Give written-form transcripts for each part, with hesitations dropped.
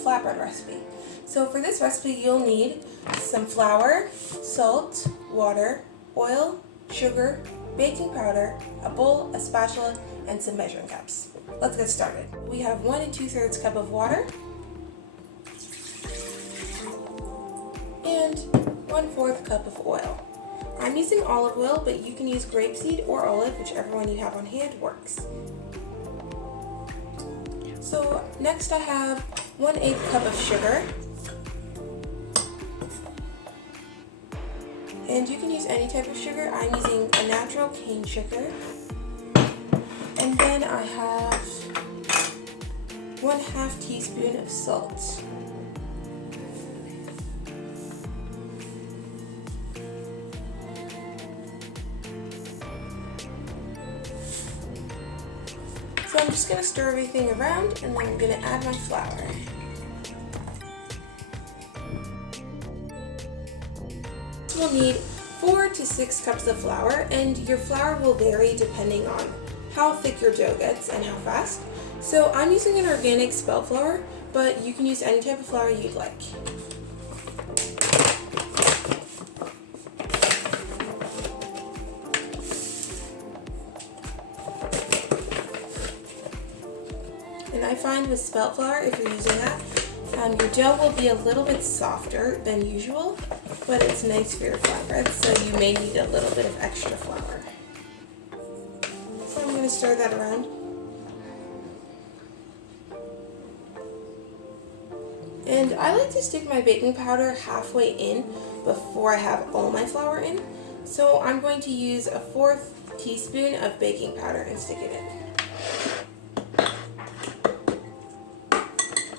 flatbread recipe. So for this recipe you'll need some flour, salt, water, oil, sugar, baking powder, a bowl, a spatula, and some measuring cups. Let's get started. We have 1 2/3 cup of water and 1/4 cup of oil. I'm using olive oil, but you can use grapeseed or olive, whichever one you have on hand works. So next I have 1/8 cup of sugar. And you can use any type of sugar. I'm using a natural cane sugar. And then I have 1/2 teaspoon of salt. So I'm just going to stir everything around, and then I'm going to add my flour. We'll need 4 to 6 cups of flour, and your flour will vary depending on how thick your dough gets and how fast. So I'm using an organic spelt flour, but you can use any type of flour you'd like. And I find with spelt flour, if you're using that, your dough will be a little bit softer than usual, but it's nice for your flatbread, so you may need a little bit of extra flour. So I'm going to stir that around. And I like to stick my baking powder halfway in before I have all my flour in, so I'm going to use a 1/4 teaspoon of baking powder and stick it in.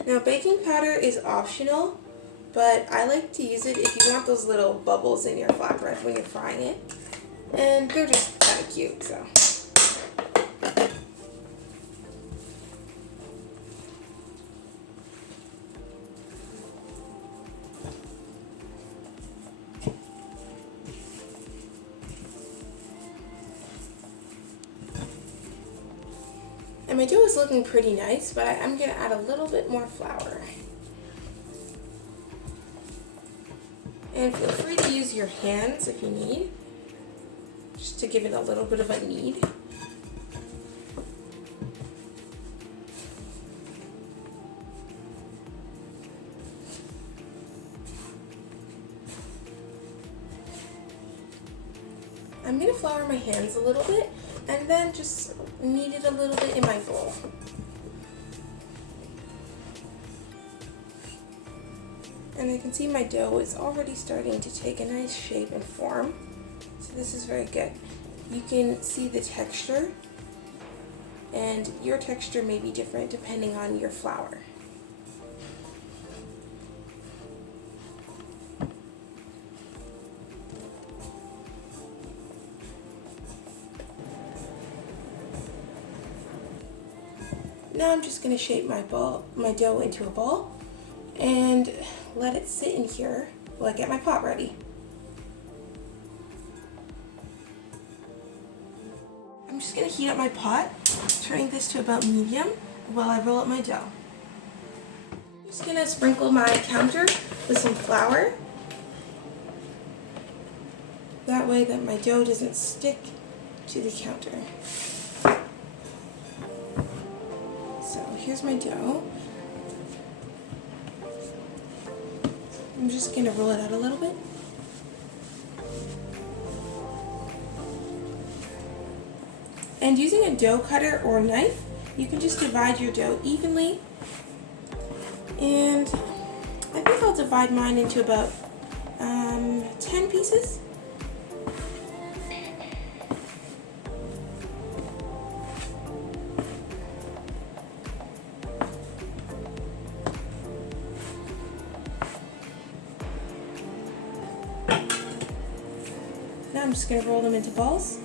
Now baking powder is optional, but I like to use it if you want those little bubbles in your flatbread when you're frying it. And they're just kind of cute, so. And my dough is looking pretty nice, but I'm going to add a little bit more flour. And feel free to use your hands if you need, just to give it a little bit of a knead. I'm going to flour my hands a little bit and then just knead it a little bit in my bowl. And I can see my dough is already starting to take a nice shape and form. So this is very good. You can see the texture, and your texture may be different depending on your flour. Now I'm just going to shape my dough into a ball and let it sit in here while I get my pot ready. I'm just going to heat up my pot, turning this to about medium while I roll up my dough. I'm just going to sprinkle my counter with some flour. That way that my dough doesn't stick to the counter. So here's my dough. I'm just going to roll it out a little bit. And using a dough cutter or knife, you can just divide your dough evenly. And I think I'll divide mine into about 10 pieces. Now I'm just going to roll them into balls.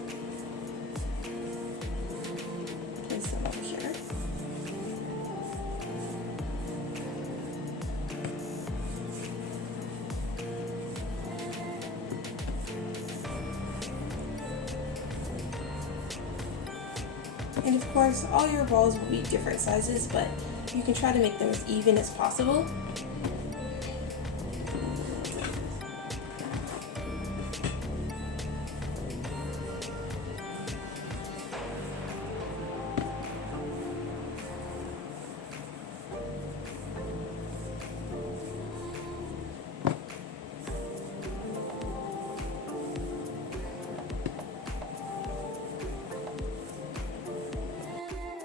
Place them over here. And of course, all your balls will be different sizes, but You can try to make them as even as possible.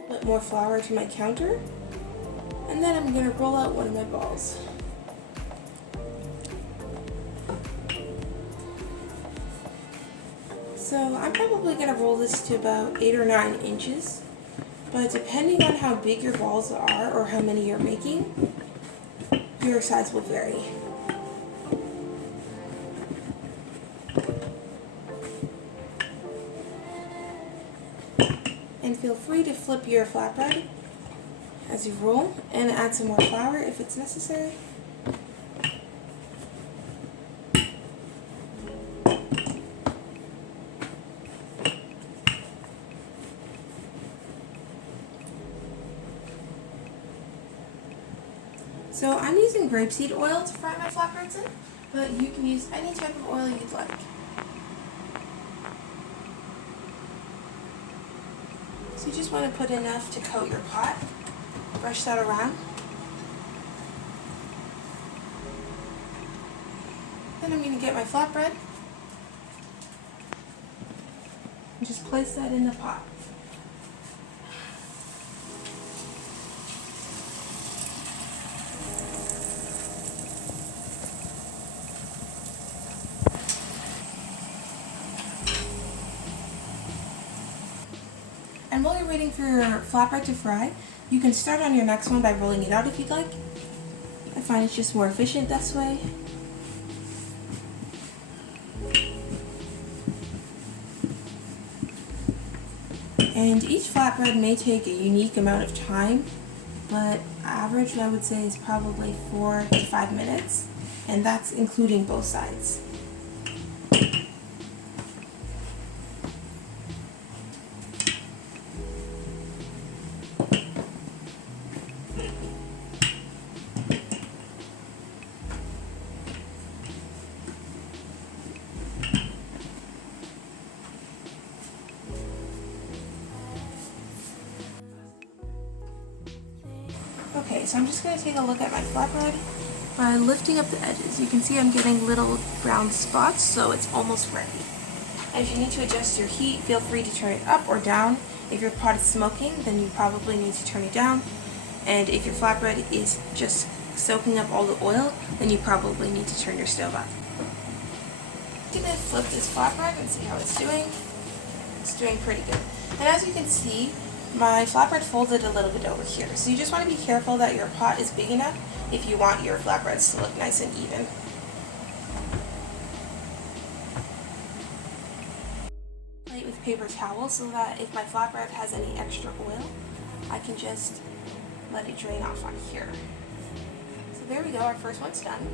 Put more flour to my counter, and then I'm going to roll out one of my balls. So I'm probably going to roll this to about 8 or 9 inches, but depending on how big your balls are or how many you're making, your size will vary. And feel free to flip your flatbread as you roll and add some more flour if it's necessary. So I'm using grapeseed oil to fry my flatbreads in, but you can use any type of oil you'd like. So you just want to put enough to coat your pot, brush that around. Then I'm going to get my flatbread and just place that in the pot. And while you're waiting for your flatbread to fry, you can start on your next one by rolling it out if you'd like. I find it's just more efficient this way. And each flatbread may take a unique amount of time, but average I would say is probably 4 to 5 minutes, and that's including both sides. Okay, so I'm just going to take a look at my flatbread. By lifting up the edges, you can see I'm getting little brown spots, so it's almost ready. And if you need to adjust your heat, feel free to turn it up or down. If your pot is smoking, then you probably need to turn it down. And if your flatbread is just soaking up all the oil, then you probably need to turn your stove up. I'm going to flip this flatbread and see how it's doing. It's doing pretty good. And as you can see, my flatbread folded a little bit over here. So you just want to be careful that your pot is big enough if you want your flatbreads to look nice and even. Plate with paper towel so that if my flatbread has any extra oil, I can just let it drain off on here. So there we go, our first one's done.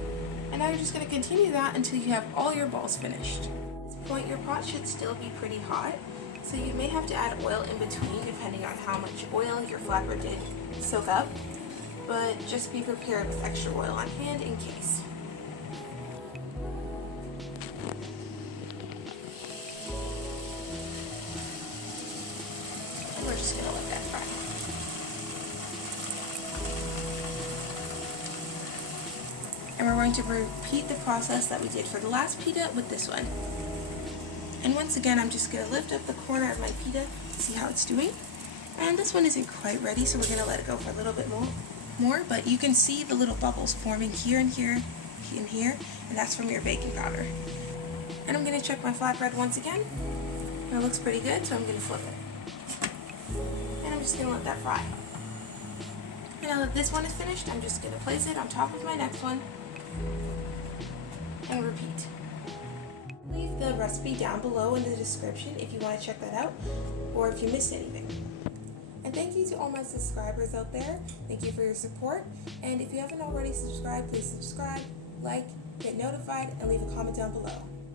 And now you're just going to continue that until you have all your balls finished. At this point, your pot should still be pretty hot, so you may have to add oil in between depending on how much oil your flatbread did soak up, but just be prepared with extra oil on hand in case. And we're just going to let that fry. And we're going to repeat the process that we did for the last pita with this one. And once again, I'm just going to lift up the corner of my pita, see how it's doing. And this one isn't quite ready, so we're going to let it go for a little bit more. But you can see the little bubbles forming here and here and here, and that's from your baking powder. And I'm going to check my flatbread once again. And it looks pretty good, so I'm going to flip it. And I'm just going to let that fry. And now that this one is finished, I'm just going to place it on top of my next one and repeat. Leave the recipe down below in the description if you want to check that out or if you missed anything. And thank you to all my subscribers out there. Thank you for your support. And if you haven't already subscribed, please subscribe, like, get notified, and leave a comment down below.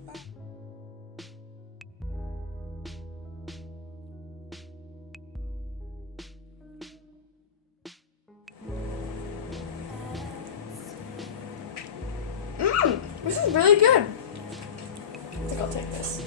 Bye. This is really good. I think I'll take this.